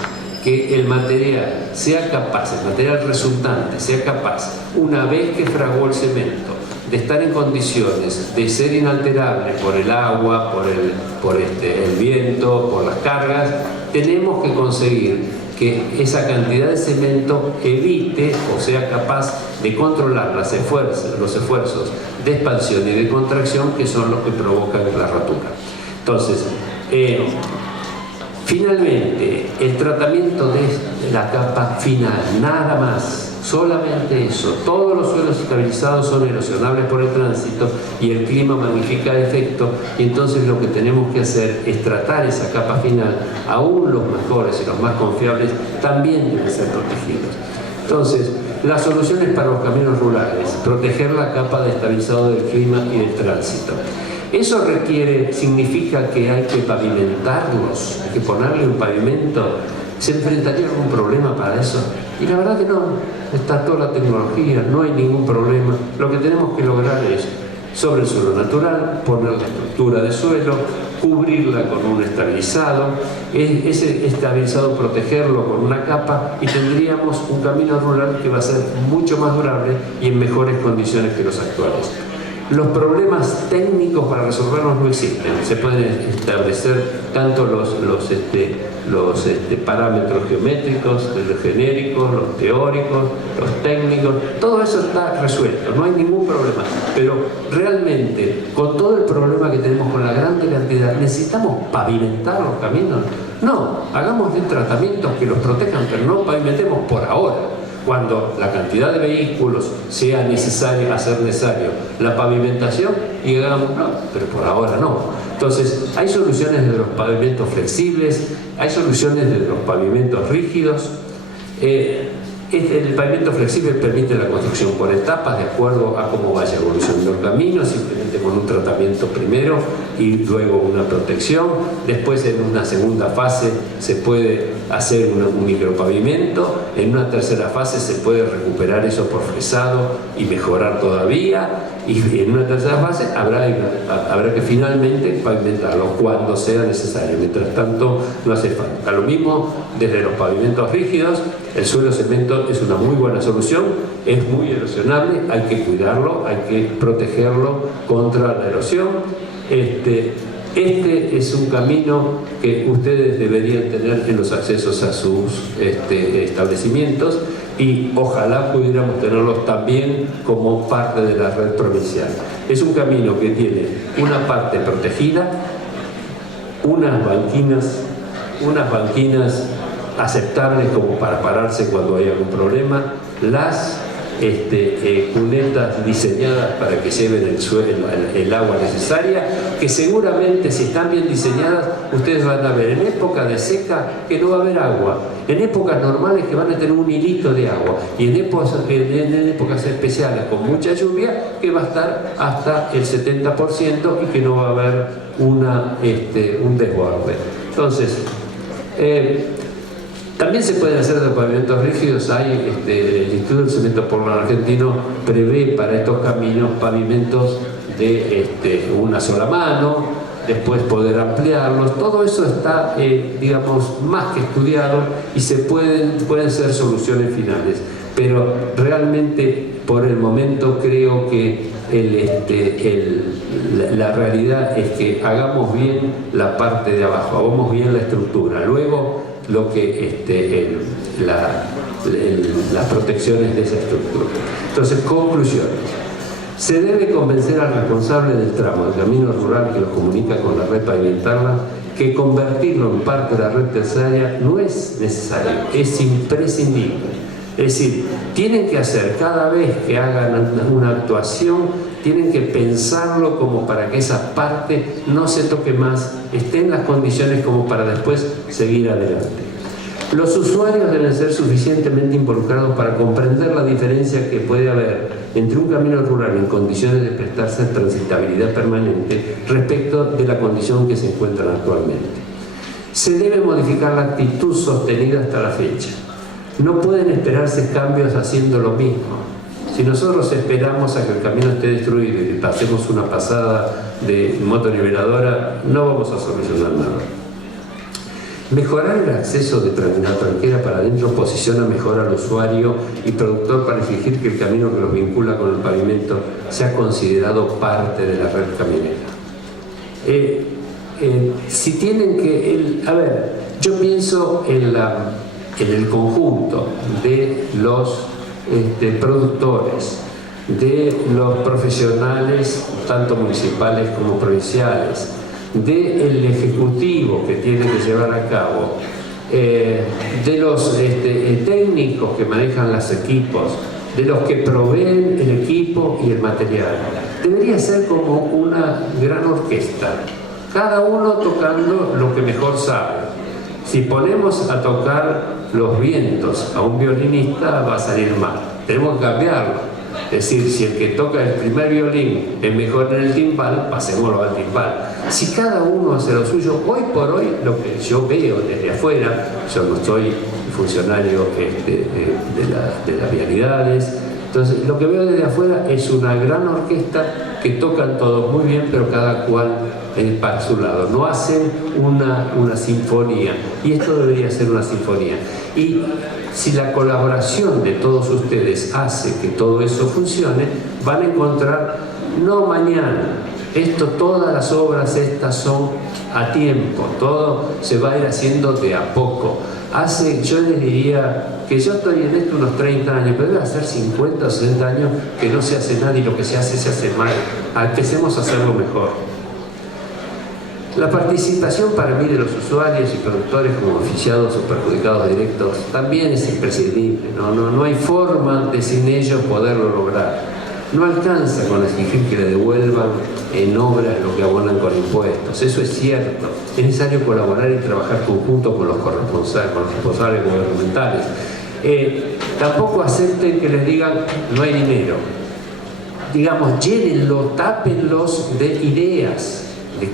que el material sea capaz, el material resultante sea capaz, una vez que fragó el cemento, de estar en condiciones de ser inalterable por el agua, por el viento, por las cargas, tenemos que conseguir que esa cantidad de cemento evite o sea capaz de controlar los esfuerzos de expansión y de contracción que son los que provocan la rotura. Entonces, finalmente, el tratamiento de la capa final, nada más, solamente eso. Todos los suelos estabilizados son erosionables por el tránsito y el clima magnifica el efecto, y entonces lo que tenemos que hacer es tratar esa capa final. Aún los mejores y los más confiables también deben ser protegidos. Entonces, las soluciones para los caminos rurales: proteger la capa de estabilizado del clima y del tránsito. Eso significa que hay que pavimentarlos, hay que ponerle un pavimento. ¿Se enfrentaría algún problema para eso? Y la verdad que no, está toda la tecnología, no hay ningún problema. Lo que tenemos que lograr es, sobre el suelo natural, poner la estructura de suelo, cubrirla con un estabilizado, ese estabilizado protegerlo con una capa, y tendríamos un camino rural que va a ser mucho más durable y en mejores condiciones que los actuales. Los problemas técnicos para resolverlos no existen. Se pueden establecer tanto los parámetros geométricos, los genéricos, los teóricos, los técnicos, todo eso está resuelto, no hay ningún problema. Pero realmente, con todo el problema que tenemos con la gran cantidad, ¿necesitamos pavimentar los caminos? No, hagamos tratamientos que los protejan, pero no pavimentemos por ahora. Cuando la cantidad de vehículos sea necesario, hacer necesario la pavimentación, y hagamos, no, pero por ahora no. Entonces, hay soluciones de los pavimentos flexibles, hay soluciones de los pavimentos rígidos. El pavimento flexible permite la construcción por etapas de acuerdo a cómo vaya evolucionando el camino, simplemente con un tratamiento primero y luego una protección. Después, en una segunda fase se puede hacer un micropavimento, en una tercera fase se puede recuperar eso por fresado y mejorar todavía, y en una tercera fase habrá que finalmente pavimentarlo cuando sea necesario. Mientras tanto, no hace falta. Lo mismo desde los pavimentos rígidos. El suelo cemento es una muy buena solución, es muy erosionable, hay que cuidarlo, hay que protegerlo contra la erosión. Este es un camino que ustedes deberían tener en los accesos a sus establecimientos, y ojalá pudiéramos tenerlos también como parte de la red provincial. Es un camino que tiene una parte protegida, unas banquinas aceptables como para pararse cuando hay algún problema, las cunetas diseñadas para que lleven el agua necesaria, que seguramente, si están bien diseñadas, ustedes van a ver en época de seca que no va a haber agua, en épocas normales que van a tener un hilito de agua, y en épocas especiales con mucha lluvia que va a estar hasta el 70% y que no va a haber un desborde. Entonces, también se pueden hacer de pavimentos rígidos. El Instituto del Cemento Portland Argentino prevé para estos caminos pavimentos de una sola mano, después poder ampliarlos. Todo eso está, digamos, más que estudiado, y pueden ser soluciones finales. Pero realmente, por el momento, creo que la realidad es que hagamos bien la parte de abajo, hagamos bien la estructura. Luego, lo que las protecciones de esa estructura. Entonces, conclusiones. Se debe convencer al responsable del tramo del camino rural que lo comunica con la red pavimentarla que convertirlo en parte de la red terciaria no es necesario, es imprescindible. Es decir, tienen que hacer, cada vez que hagan una actuación, tienen que pensarlo como para que esa parte no se toque más, esté en las condiciones como para después seguir adelante. Los usuarios deben ser suficientemente involucrados para comprender la diferencia que puede haber entre un camino rural en condiciones de prestarse transitabilidad permanente respecto de la condición que se encuentran actualmente. Se debe modificar la actitud sostenida hasta la fecha. No pueden esperarse cambios haciendo lo mismo. Si nosotros esperamos a que el camino esté destruido y pasemos una pasada de motoniveladora, no vamos a solucionar nada. Mejorar el acceso de la tranquera para adentro posiciona mejor al usuario y productor para exigir que el camino que los vincula con el pavimento sea considerado parte de la red caminera. Si tienen que... yo pienso en el conjunto de los productores, de los profesionales, tanto municipales como provinciales, del ejecutivo que tiene que llevar a cabo, de los técnicos que manejan los equipos, de los que proveen el equipo y el material. Debería ser como una gran orquesta, cada uno tocando lo que mejor sabe. Si ponemos a tocar los vientos a un violinista, va a salir mal. Tenemos que cambiarlo. Es decir, si el que toca el primer violín es mejor en el timbal, pasémoslo al timbal. Si cada uno hace lo suyo, hoy por hoy, lo que yo veo desde afuera, yo no soy funcionario de las vialidades, entonces lo que veo desde afuera es una gran orquesta que tocan todos muy bien, pero cada cual para su lado. No hacen una sinfonía, y esto debería ser una sinfonía. Y si la colaboración de todos ustedes hace que todo eso funcione, van a encontrar no mañana. Todas las obras estas son a tiempo, todo se va a ir haciendo de a poco. Yo les diría que yo estoy en esto unos 30 años, pero debe hacer 50 o 60 años que no se hace nada y lo que se hace mal. Empecemos a hacerlo mejor. La participación para mí de los usuarios y productores como beneficiados o perjudicados directos también es imprescindible. No hay forma de sin ellos poderlo lograr. No alcanza con exigir que le devuelvan en obras lo que abonan con impuestos. Eso es cierto. Es necesario colaborar y trabajar conjunto con los responsables gubernamentales. Tampoco acepten que les digan no hay dinero. Digamos, llénenlo, tápenlos de ideas. De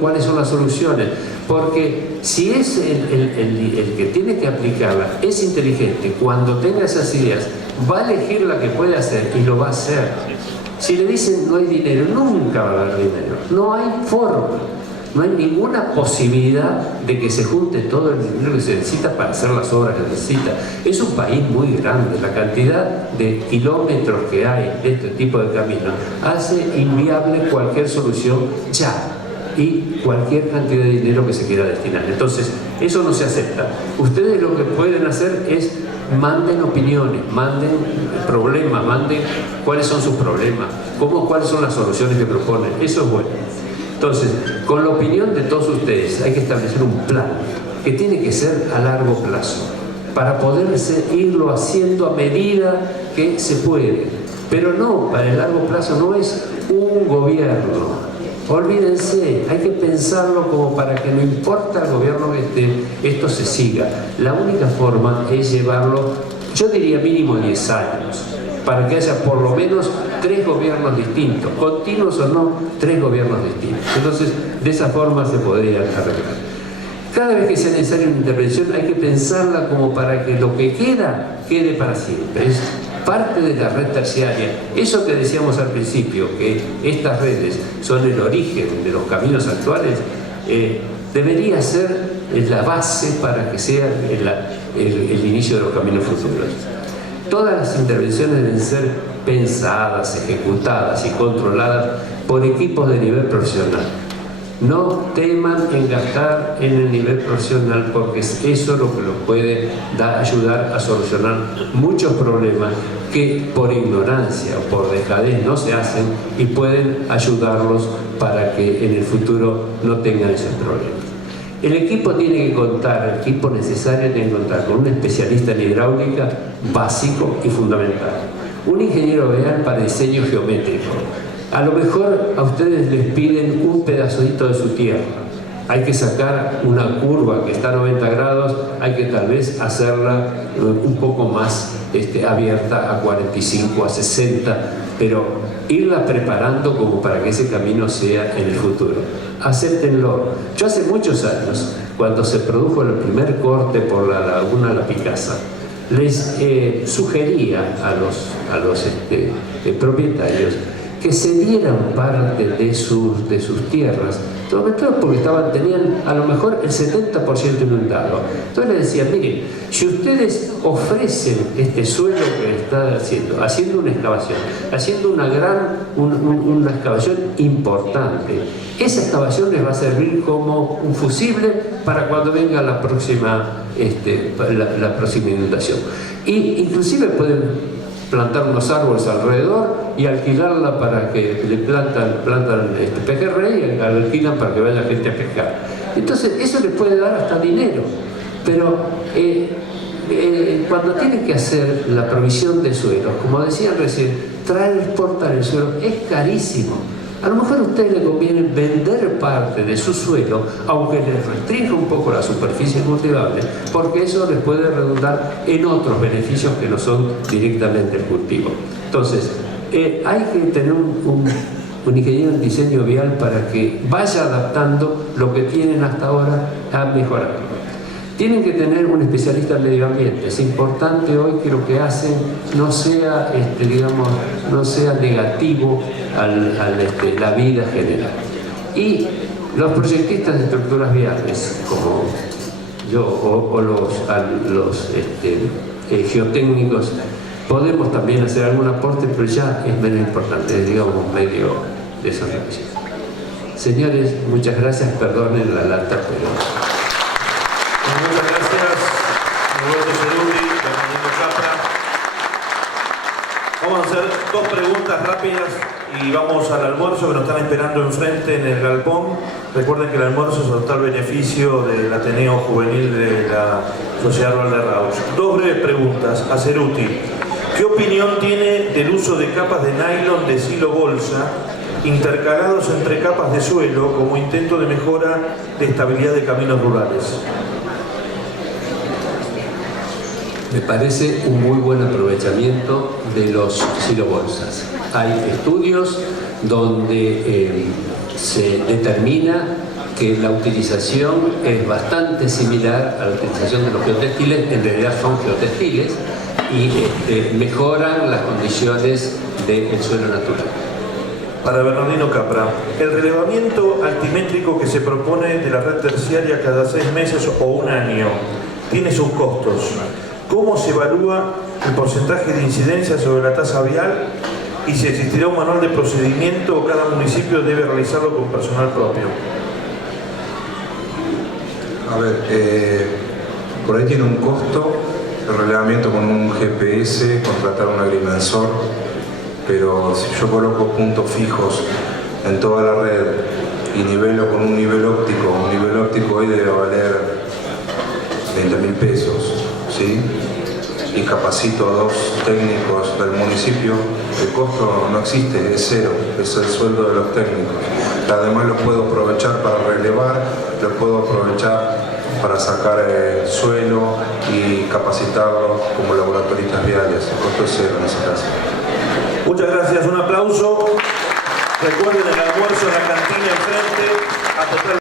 cuáles son las soluciones, porque si es el que tiene que aplicarla, es inteligente, cuando tenga esas ideas, va a elegir la que puede hacer y lo va a hacer. Si le dicen no hay dinero, nunca va a haber dinero, no hay forma, no hay ninguna posibilidad de que se junte todo el dinero que se necesita para hacer las obras que necesita. Es un país muy grande, la cantidad de kilómetros que hay de este tipo de caminos hace inviable cualquier solución ya, y cualquier cantidad de dinero que se quiera destinar. Entonces, eso no se acepta. Ustedes lo que pueden hacer es manden opiniones, manden problemas, manden cuáles son sus problemas, cuáles son las soluciones que proponen. Eso es bueno. Entonces, con la opinión de todos ustedes hay que establecer un plan que tiene que ser a largo plazo para poderse irlo haciendo a medida que se puede. Pero no, para el largo plazo no es un gobierno. Olvídense, hay que pensarlo como para que no importa el gobierno que esté, esto se siga. La única forma es llevarlo, yo diría mínimo 10 años, para que haya por lo menos 3 gobiernos distintos, continuos o no, 3 gobiernos distintos. Entonces, de esa forma se podría arreglar. Cada vez que sea necesaria una intervención hay que pensarla como para que lo que quede para siempre. Es parte de la red terciaria. Eso que decíamos al principio, que estas redes son el origen de los caminos actuales, debería ser la base para que sea el inicio de los caminos futuros. Todas las intervenciones deben ser pensadas, ejecutadas y controladas por equipos de nivel profesional. No teman en gastar en el nivel profesional, porque eso es lo que los puede ayudar a solucionar muchos problemas que por ignorancia o por dejadez no se hacen, y pueden ayudarlos para que en el futuro no tengan esos problemas. El equipo necesario tiene que contar con un especialista en hidráulica básico y fundamental, un ingeniero veal para diseño geométrico. A lo mejor a ustedes les piden un pedacito de su tierra. Hay que sacar una curva que está a 90 grados, hay que tal vez hacerla un poco más abierta a 45, a 60, pero irla preparando como para que ese camino sea en el futuro. Acéptenlo. Yo hace muchos años, cuando se produjo el primer corte por la laguna La Picasa, les sugería a los propietarios que se dieran parte de sus tierras, sobre todo porque tenían a lo mejor el 70% inundado. Entonces les decía, miren, si ustedes ofrecen este suelo que le está haciendo una excavación, haciendo una excavación importante, esa excavación les va a servir como un fusible para cuando venga la próxima inundación. Y inclusive pueden plantar unos árboles alrededor y alquilarla para que le plantan pejerrey y alquilan para que vaya gente a pescar. Entonces eso les puede dar hasta dinero, pero cuando tienen que hacer la provisión de suelos, como decían recién, transportar el suelo es carísimo. A lo mejor a ustedes les conviene vender parte de su suelo, aunque les restrinja un poco la superficie cultivable, porque eso les puede redundar en otros beneficios que no son directamente el cultivo. Entonces, hay que tener un ingeniero en diseño vial para que vaya adaptando lo que tienen hasta ahora a mejorar. Tienen que tener un especialista en medio ambiente. Es importante hoy que lo que hacen no sea, no sea negativo a la vida general. Y los proyectistas de estructuras viales, como yo, o los geotécnicos, podemos también hacer algún aporte, pero ya es menos importante, digamos, medio de esa relación. Señores, muchas gracias, perdonen la lata, pero... Muchas gracias, Roberto Cerulli, Bernardino Capra. Vamos a hacer dos preguntas rápidas y vamos al almuerzo que nos están esperando enfrente en el galpón. Recuerden que el almuerzo es total beneficio del Ateneo Juvenil de la Sociedad Valderrauch. Dos breves preguntas a Cerulli. ¿Qué opinión tiene del uso de capas de nylon de silo bolsa intercalados entre capas de suelo como intento de mejora de estabilidad de caminos rurales? Me parece un muy buen aprovechamiento de los silobolsas. Hay estudios donde se determina que la utilización es bastante similar a la utilización de los geotextiles, en realidad son geotextiles, y mejoran las condiciones del suelo natural. Para Bernardino Capra, el relevamiento altimétrico que se propone de la red terciaria cada 6 meses o un año tiene sus costos. ¿Cómo se evalúa el porcentaje de incidencia sobre la tasa vial y si existirá un manual de procedimiento o cada municipio debe realizarlo con personal propio? A ver, por ahí tiene un costo el relevamiento con un GPS, contratar un agrimensor, pero si yo coloco puntos fijos en toda la red y nivelo con un nivel óptico hoy debe valer 20.000 pesos, ¿sí? Y capacito a 2 técnicos del municipio, el costo no existe, es cero, es el sueldo de los técnicos. Además lo puedo aprovechar para relevar, lo puedo aprovechar para sacar suelo y capacitarlos como laboratoristas viales. El costo es cero en ese caso. Muchas gracias, un aplauso. Recuerden el almuerzo en la cantina enfrente. A total